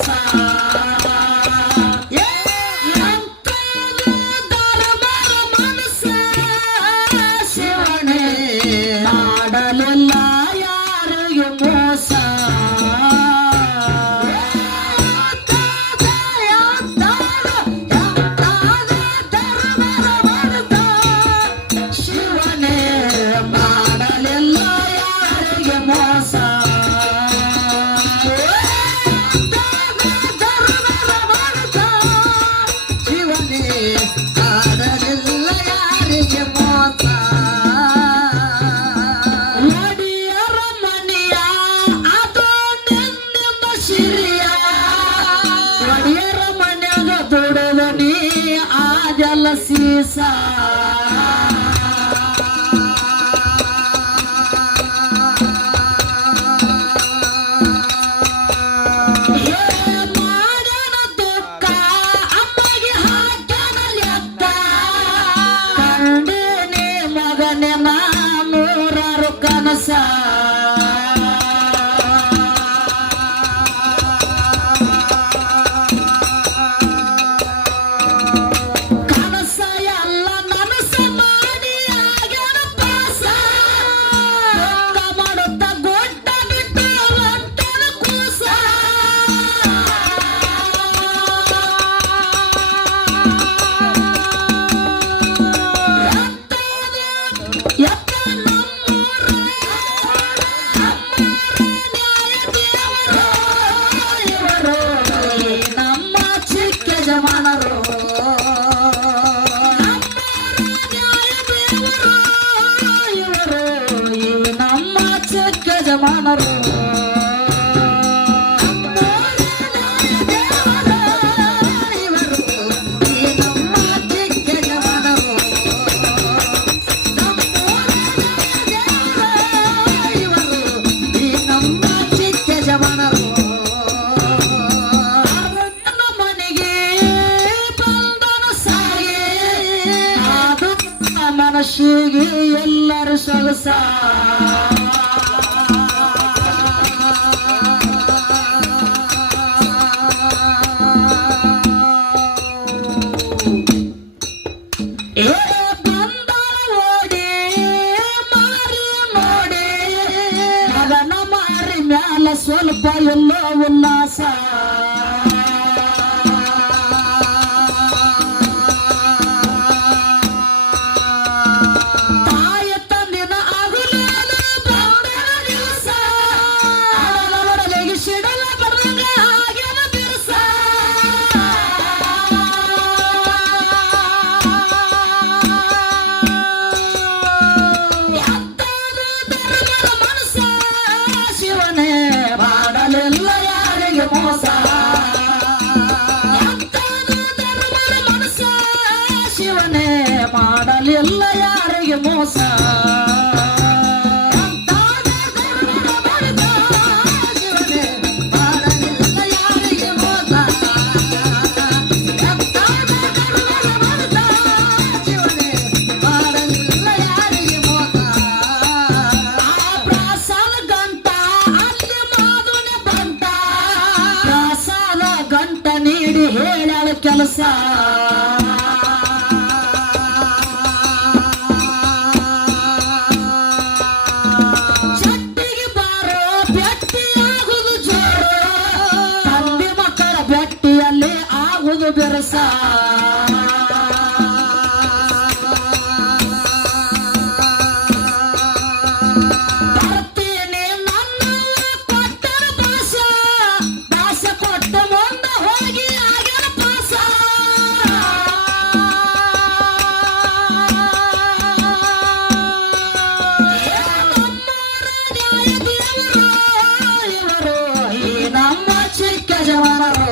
ಮೋಸ ಮಾಡಲಿಲ್ಲ ಯಾರಿಗೆ ಮೋಸ ಶಿವನೇ ಮಾಡಲಿಲ್ಲ ಯಾರಿಗೆ ಮೋಸ ಶಿವನೇ ಮಾಡಲಿಲ್ಲ ಯಾರಿಗೆ ಮೋಸ ಸೀಸ ಮಾಡನ ದುಃಖ ಅಮ್ಮಗೆ ಹಾಕನಲ್ಲಿ ಅತ್ತ ಕಂಡೇನೆ ಮಗನೆ ನೂರಾರು ಕನಸ ಯಜಮಾನರು ಮನಸ್ಸಿಗೆ ಎಲ್ಲರೂ ಸೊಗಸ ಓಡಿ ಮಾರಿ ನೋಡಿ ಮಗನ ಮಾರಿ ಮ್ಯಾಲ ಸ್ವಲ್ಪ ಎಲ್ಲೋ ಉಲ್ಲಾಸ ಶಿವನೇ ಮಾಡಲಿಲ್ಲ ಯಾರಿಗೆ ಮೋಸ ಶಿವನೇ ಮಾಡಲಿಲ್ಲ ಯಾರಿಗೆ ಮೋಸ ಶಿವನೇ ಮಾಡಲಿಲ್ಲ ಯಾರಿಗೆ ಮೋಸ ಪ್ರಾಸಾದ ಗಂಟ ಅಲ್ಲಿ ಮಾದುನೆ ಬಂಟ ಪ್ರಾಸಾದ ಗಂಟ ನೀಡಿ ಹೇಳಳ ಕೆಲಸ ಬೆರಸ ಬರ್ತೀನಿ ನನ್ನ ಕೊಟ್ಟರ ಪಾಸ ಪಾಸ ಕೊಟ್ಟ ಮುಂದ ಹೋಗಿ ಆಗ್ಯಾನ ಪಾಸ ಇವರು ಈ ನಮ್ಮ ಚಿಕ್ಕ ಜವಾನರು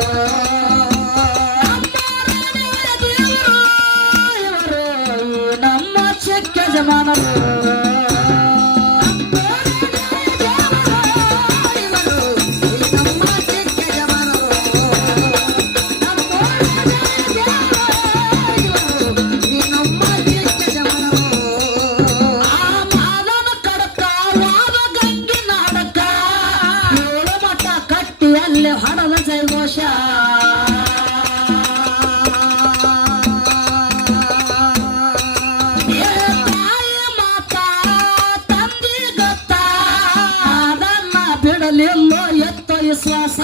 ಯಜಮಾನರು ಹಡದ ಜೈಗೋಷ ದೋಷ ಏ ತಾಯಿ ಮಾತ ತಂದೆ ಗೊತ್ತ ಅದನ್ನ ಬಿಡಲಿಲ್ಲೋ ಎತ್ತ ವಿಶ್ವಾಸ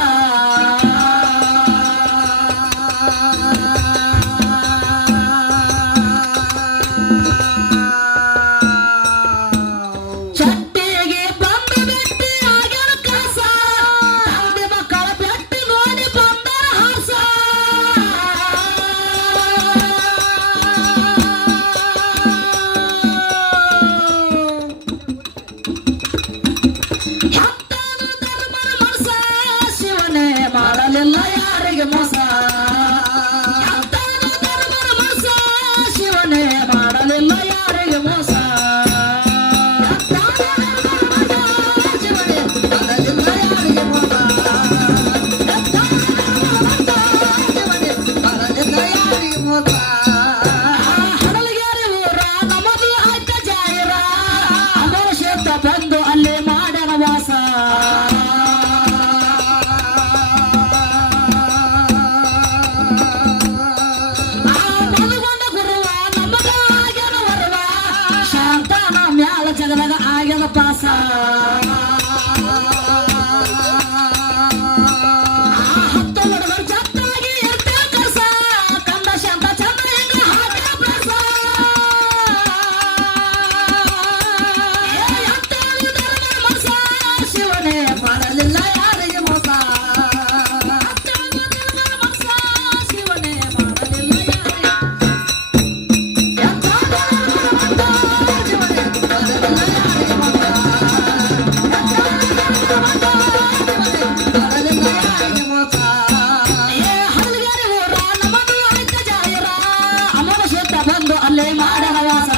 ಚಟ್ಟಿಗೆ ಬಂದು ಬೆಟ್ಟಿ ಆಗ್ಯಾನ ಕಾಸ ತಂದೆ ಮಕ್ಕಳ ಬೆಟ್ಟಿ ನೋಡಿ ಬಂದ ಹಾಸ ಹತ್ತಾರು ಧರ್ಮನ ಮನಸ ಶಿವನೇ ಮಾಡಲಿಲ್ಲ ಯಾರಿಗೆ ಮೋಸ ಹತ್ತಾರು ಧರ್ಮನ ಮನಸ ಶಿವನೇ ಮಾಡಲಿಲ್ಲ ಯಾರಿಗೆ ಮೋಸ ಹಡಲಗೇರಿ ಊರ ನಮ್ಮದು ಆಯ್ತ ಜಾಯಿರ ಅಮರ ಕ್ಷೇತ್ರ ಬಂದು ಅಲ್ಲಿ ಮಾಡ್ಯಾನ ವಾಸ ಮನಗೊಂಡ ಗುರುವ ನಮಗ ಆಗ್ಯಾನ ವರವ ಶಾಂತನ ಮ್ಯಾಲ ಜಗದಾಗ ಆಗ್ಯಾನ ಪಾಸ ಹತ್ತು ಹುಡುಗರು ಜತ್ತಾಗಿ ಇರ್ತೇವ ಕಸ ಕಂದ ಶಾಂತ ಚಂದ ಹೆಂಗ ಹಾಕ್ಯಾನ ಪ್ರಸ ಹತ್ತಾರು ಧರ್ಮನ ಮನಸ ಶಿವನೇ ಮಾಡಲಿಲ್ಲ ಯಾರಿಗೆ ಮೋಸ ಹತ್ತಾರು ಧರ್ಮನ ಮನಸ ಶಿವನೇ ಮಾಡಲಿಲ್ಲ ಹಡಲಗೇರಿ ಊರ ನಮ್ಮದು ಆಯ್ತ ಜಾಯಿರ ಅಮರ ಕ್ಷೇತ್ರ ಬಂದು ಅಲ್ಲೇ ಮಾಡ್ಯಾನ ವಾಸ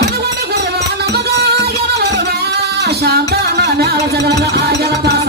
ಮನಗೊಂಡ ಗುರುವ ನಮಗ ಆಗ್ಯಾನ ವರವ ಶಾಂತನ ಮ್ಯಾಲ ಜಗದಾಗ ಆಗ್ಯಾನ ಪಾಸ